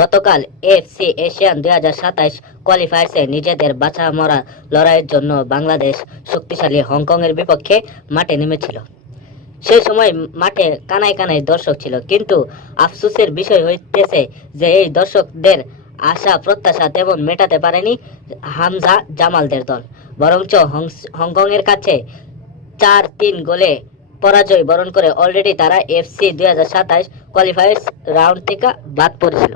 গতকাল FC Asian দুই হাজার সাতাইশ কোয়ালিফায়ার্সে নিজেদের বাছা মরা লড়াইয়ের জন্য বাংলাদেশ শক্তিশালী হংকংয়ের বিপক্ষে মাঠে নেমেছিল। সেই সময় মাঠে কানায় কানায় দর্শক ছিল, কিন্তু আফসোসের বিষয় হইতেছে যে এই দর্শকদের আশা, প্রত্যাশা তেমন মেটাতে পারেনি হামজা জামালদের দল। বরঞ্চ হংকংয়ের কাছে চার তিন গোলে পরাজয় বরণ করে অলরেডি তারা এফসি দুই হাজার সাতাইশ কোয়ালিফায়ার্স রাউন্ড থেকে বাদ পড়েছিল।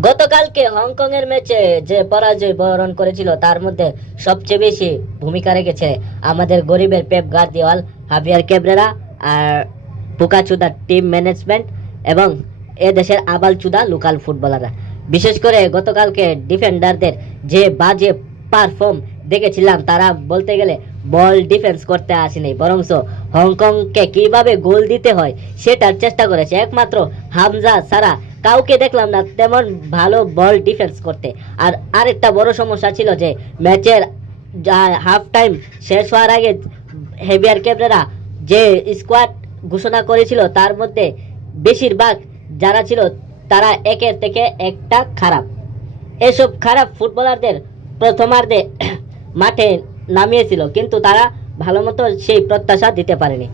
গতকালকে হংকং এর ম্যাচে যে পরাজয় বরণ করেছিল, তার মধ্যে সবচেয়ে বেশি ভূমিকা রেখেছে আমাদের গরিবের পেপ গার্দিওয়াল, হাবিয়ার কেবরেরা আর পুকাচুদা টিম ম্যানেজমেন্ট এবং এ দেশের আবালচুদা লোকাল ফুটবলাররা। বিশেষ করে গতকালকে ডিফেন্ডারদের যে বাজে পারফর্ম দেখেছিলাম, তারা বলতে গেলে বল ডিফেন্স করতে আসেনি, বরংস হংকংকে কীভাবে গোল দিতে হয় সেটার চেষ্টা করেছে। একমাত্র হামজা সারা কাউকে দেখলাম না, তেমন ভালো বল ডিফেন্স করতে। আর আরেকটা বড় সমস্যা ছিল যে ম্যাচের হাফ টাইম শেষ হওয়ার আগে হেভিয়ার ক্যাবরেরা যে স্কোয়াড ঘোষণা করেছিল, তার মধ্যে বেশিরভাগ যারা ছিল, তারা একের থেকে একটা খারাপ। এসব খারাপ ফুটবলারদের প্রথমার্ধে মাঠে নামিয়েছিল, কিন্তু তারা ভালো মতো সেই প্রত্যাশা দিতে পারেনি।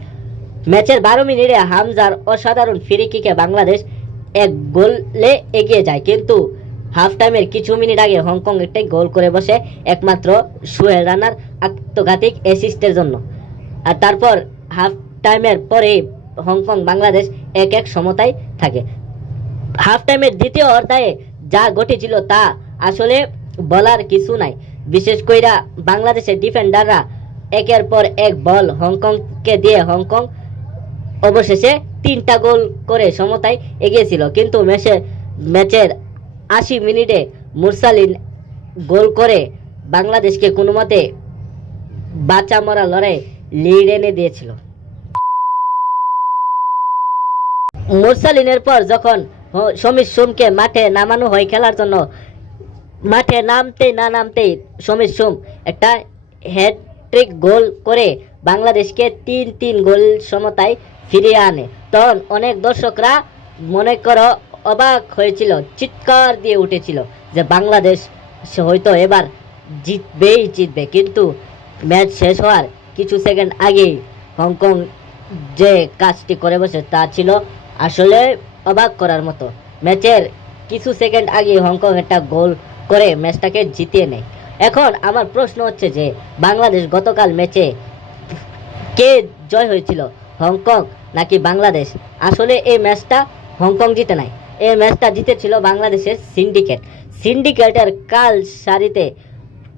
ম্যাচের বারো মিনিটে হামজার অসাধারণ ফ্রি কিকে বাংলাদেশ এক গোলে এগিয়ে যায়। কিন্তু হাফ টাইমের কিছু মিনিট আগে হংকং একটাই গোল করে বসে একমাত্র সুহেল রানার আত্মঘাতিক অ্যাসিস্টের জন্য। আর তারপর হাফ টাইমের পরে হংকং বাংলাদেশ এক এক সমতায় থাকে। হাফ টাইমের দ্বিতীয় অর্ধায়ে যা ঘটেছিল তা আসলে বলার কিছু নাই। বিশেষ কইরা বাংলাদেশের ডিফেন্ডাররা একের পর এক বল হংকংকে দিয়ে হংকং অবশেষে তিনটা গোল করে সমতায় এগিয়েছিল। কিন্তু ম্যাচে ম্যাচের আশি মিনিটে মুরসালিন গোল করে বাংলাদেশকে কোনো মতে বাঁচা মরা লড়াই লিড এনে দিয়েছিল। মুরসালিনের পর যখন সমীর সোমকে মাঠে নামানো হয় খেলার জন্য, মাঠে নামতেই না নামতেই সমীর সোম একটা হ্যাট্রিক গোল করে বাংলাদেশকে তিন তিন গোল সমতায় ফিরিয়ে আনে। তখন অনেক দর্শকরা মনে করো অবাক হয়েছিল, চিৎকার দিয়ে উঠেছিল যে বাংলাদেশ হয়তো এবার জিতবেই জিতবে। কিন্তু ম্যাচ শেষ হওয়ার কিছু সেকেন্ড আগেই হংকং যে কাজটি করে বসে তা ছিল আসলে অবাক করার মতো। ম্যাচের কিছু সেকেন্ড আগে হংকং একটা গোল করে ম্যাচটাকে জিতিয়ে নেয়। এখন আমার প্রশ্ন হচ্ছে যে, বাংলাদেশ গতকাল ম্যাচে কে জয় হয়েছিল? হংকং নাকি বাংলাদেশ? আসলে এই ম্যাচটা হংকং জিতে নাই। এই ম্যাচটা জিতেছিল বাংলাদেশের সিন্ডিকেট। সিন্ডিকেটের কাল সারিতে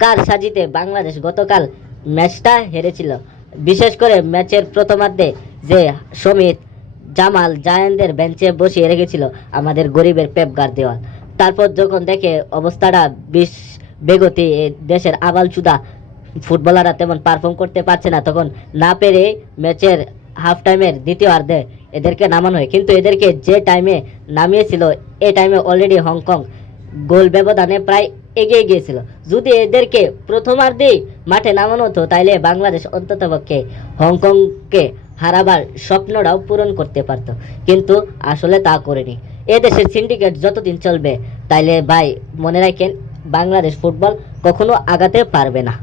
কার সাজিতে বাংলাদেশ গতকাল ম্যাচটা হেরেছিল। বিশেষ করে ম্যাচের প্রথমার্ধে যে সমিত জামাল জায়ানদের বেঞ্চে বসিয়ে রেখেছিল আমাদের গরিবের পেপ গার্দিওয়াল। তারপর যখন দেখে অবস্থাটা বিশ বেগতি দেশের আবালচুদা ফুটবলাররা তেমন পারফর্ম করতে পারছে না। তখন না পেরে ম্যাচের হাফ টাইমের দ্বিতীয় অর্ধে এদেরকে নামানো হয়। কিন্তু এদেরকে যে টাইমে নামিয়েছিল, এ টাইমে অলরেডি হংকং গোল ব্যবধানে প্রায় এগিয়ে গিয়েছিল। যদি এদেরকে প্রথমার্ধেই মাঠে নামানো হতো, তাইলে বাংলাদেশ অন্ততপক্ষে হংকংকে হারাবার স্বপ্নটাও পূরণ করতে পারত। কিন্তু আসলে তা করেনি। এদেশের সিন্ডিকেট যতদিন চলবে, তাইলে ভাই, মনে রাখেন, বাংলাদেশ ফুটবল কখনো আগাতে পারবে না।